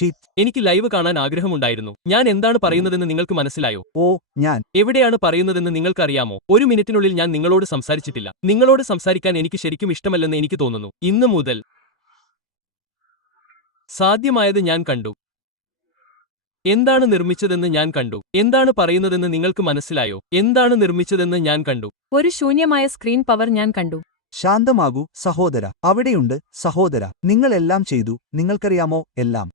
Shit. എനിക്ക് live കാണാൻ ആഗ്രഹമുണ്ടായിരുന്നു. ഞാൻ എന്താണ് പറയുന്നതെന്ന് നിങ്ങൾക്ക് മനസ്സിലായോ? ഓ, ഞാൻ എവിടെയാണ് പറയുന്നതെന്ന് നിങ്ങൾക്കറിയാമോ? ഒരു മിനിറ്റിനുള്ളിൽ ഞാൻ നിങ്ങളോട് സംസാരിച്ചിട്ടില്ല. നിങ്ങളോട് സംസാരിക്കാൻ എനിക്ക് ശരിക്കും ഇഷ്ടമല്ലെന്ന് എനിക്ക് തോന്നുന്നു. ഇന്ന് മുതൽ സാധ്യമായത് ഞാൻ കണ്ടു. എന്താണ് നിർമ്മിച്ചതെന്ന് ഞാൻ കണ്ടു. എന്താണ് പറയുന്നതെന്ന് നിങ്ങൾക്ക് മനസ്സിലായോ? എന്താണ് നിർമ്മിച്ചതെന്ന് ഞാൻ കണ്ടു. ഒരു ശൂന്യമായ സ്ക്രീൻ പവർ ഞാൻ കണ്ടു. ശാന്തമാകൂ സഹോദര. അവിടെയുണ്ട് സഹോദര. നിങ്ങളെല്ലാം ചെയ്തു. നിങ്ങൾക്കറിയാമോ എല്ലാം.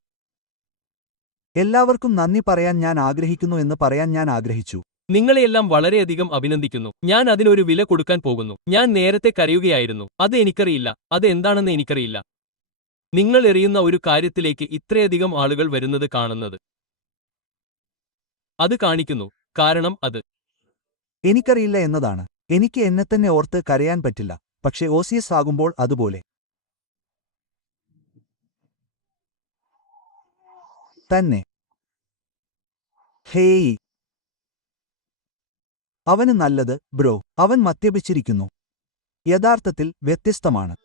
എല്ലാവർക്കും നന്ദി പറയാൻ ഞാൻ ആഗ്രഹിക്കുന്നു എന്ന് പറയാൻ ഞാൻ ആഗ്രഹിച്ചു. നിങ്ങളെയെല്ലാം വളരെയധികം അഭിനന്ദിക്കുന്നു. ഞാൻ അതിനൊരു വില കൊടുക്കാൻ പോകുന്നു. ഞാൻ നേരത്തെ കരയുകയായിരുന്നു. അത് എനിക്കറിയില്ല. അത് എന്താണെന്ന് എനിക്കറിയില്ല. നിങ്ങൾ എറിയുന്ന ഒരു കാര്യത്തിലേക്ക് ഇത്രയധികം ആളുകൾ വരുന്നത് കാണുന്നത് അത് കാണിക്കുന്നു. കാരണം അത് എനിക്കറിയില്ല എന്നതാണ്. എനിക്ക് എന്നെത്തന്നെ ഓർത്ത് കരയാൻ പറ്റില്ല. പക്ഷേ OCS ആകുമ്പോൾ അതുപോലെ തന്നെ. ഹേയ്, അവന് നല്ലത് ബ്രോ. അവൻ മദ്യപിച്ചിരിക്കുന്നു. യഥാർത്ഥത്തിൽ വ്യത്യസ്തമാണ്.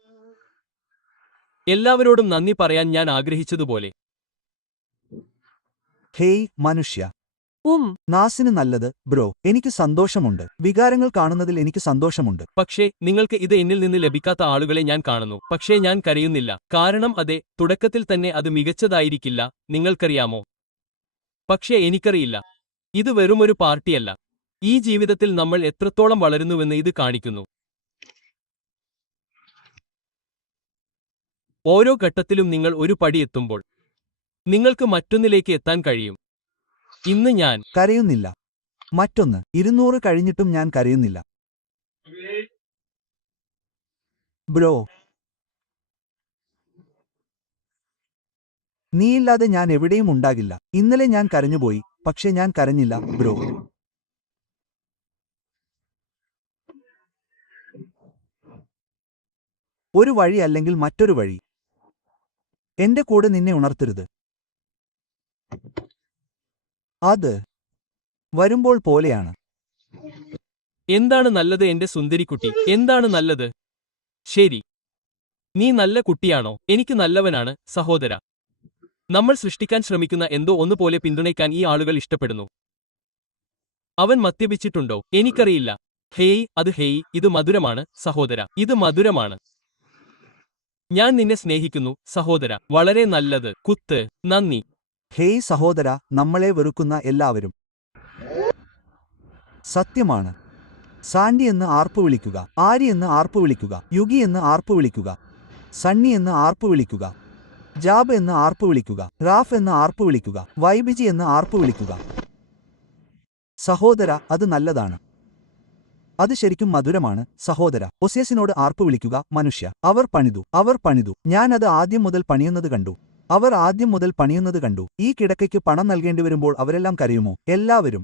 എല്ലാവരോടും നന്ദി പറയാൻ ഞാൻ ആഗ്രഹിച്ചതുപോലെ. ഹേയ് മനുഷ്യ. ഉം നാസിന് നല്ലത് ബ്രോ. എനിക്ക് സന്തോഷമുണ്ട്. വികാരങ്ങൾ കാണുന്നതിൽ എനിക്ക് സന്തോഷമുണ്ട്. പക്ഷേ നിങ്ങൾക്ക് ഇത് എന്നിൽ നിന്ന് ലഭിക്കാത്ത ആളുകളെ ഞാൻ കാണുന്നു. പക്ഷേ ഞാൻ കരയുന്നില്ല. കാരണം അതെ, തുടക്കത്തിൽ തന്നെ അത് മികച്ചതായിരിക്കില്ല, നിങ്ങൾക്കറിയാമോ? പക്ഷേ എനിക്കറിയില്ല. ഇത് വെറുമൊരു പാർട്ടിയല്ല. ഈ ജീവിതത്തിൽ നമ്മൾ എത്രത്തോളം വളരുന്നുവെന്ന് ഇത് കാണിക്കുന്നു. ഓരോ ഘട്ടത്തിലും നിങ്ങൾ ഒരു പടി എത്തുമ്പോൾ നിങ്ങൾക്ക് മറ്റൊന്നിലേക്ക് എത്താൻ കഴിയും. ഇന്ന് ഞാൻ കരയുന്നില്ല. മറ്റൊന്ന് 200 കഴിഞ്ഞിട്ടും ഞാൻ കരയുന്നില്ല. ബ്രോ, നീയില്ലാതെ ഞാൻ എവിടെയും ഉണ്ടാകില്ല. ഇന്നലെ ഞാൻ കരഞ്ഞുപോയി, പക്ഷേ ഞാൻ കരഞ്ഞില്ല ബ്രോ. ഒരു വഴി അല്ലെങ്കിൽ മറ്റൊരു വഴി. എന്റെ കൂടെ നിന്നെ ഉണർത്തരുത്. അത് വരുമ്പോൾ പോലെയാണ്. എന്താണ് നല്ലത് എന്റെ സുന്ദരിക്കുട്ടി? എന്താണ് നല്ലത്? ശരി. നീ നല്ല കുട്ടിയാണോ? എനിക്ക് നല്ലവനാണ് സഹോദര. നമ്മൾ സൃഷ്ടിക്കാൻ ശ്രമിക്കുന്ന എന്തോ ഒന്നുപോലെ പിന്തുണയ്ക്കാൻ ഈ ആളുകൾ ഇഷ്ടപ്പെടുന്നു. അവൻ മദ്യപിച്ചിട്ടുണ്ടോ? എനിക്കറിയില്ല. ഹേയ്, അത് ഹേയ്, ഇത് മധുരമാണ് സഹോദര. ഇത് മധുരമാണ്. ഞാൻ നിന്നെ സ്നേഹിക്കുന്നു സഹോദര. വളരെ നല്ലത്. കുത്ത്. നന്ദി. ഹേയ് സഹോദര, നമ്മളെ വെറുക്കുന്ന എല്ലാവരും. സത്യമാണ്. സാൻഡി എന്ന് ആർപ്പു വിളിക്കുക. ആരി എന്ന് ആർപ്പു വിളിക്കുക. യുഗി എന്ന് ആർപ്പു വിളിക്കുക. സണ്ണി എന്ന് ആർപ്പു വിളിക്കുക. ജാബ് എന്ന് ആർപ്പു വിളിക്കുക. റാഫ് എന്ന് ആർപ്പു വിളിക്കുക. വൈബിജി എന്ന് ആർപ്പു വിളിക്കുക. സഹോദര, അത് നല്ലതാണ്. അത് ശരിക്കും മധുരമാണ് സഹോദര. ഒസിയസിനോട് ആർപ്പു വിളിക്കുക മനുഷ്യ. അവർ പണിതു. ഞാൻ അത് ആദ്യം മുതൽ പണിയുന്നത് കണ്ടു. അവർ ആദ്യം മുതൽ പണിയുന്നത് കണ്ടു. ഈ കിടക്കയ്ക്ക് പണം നൽകേണ്ടിവരുമ്പോൾ അവരെല്ലാം കരയുമോ? എല്ലാവരും.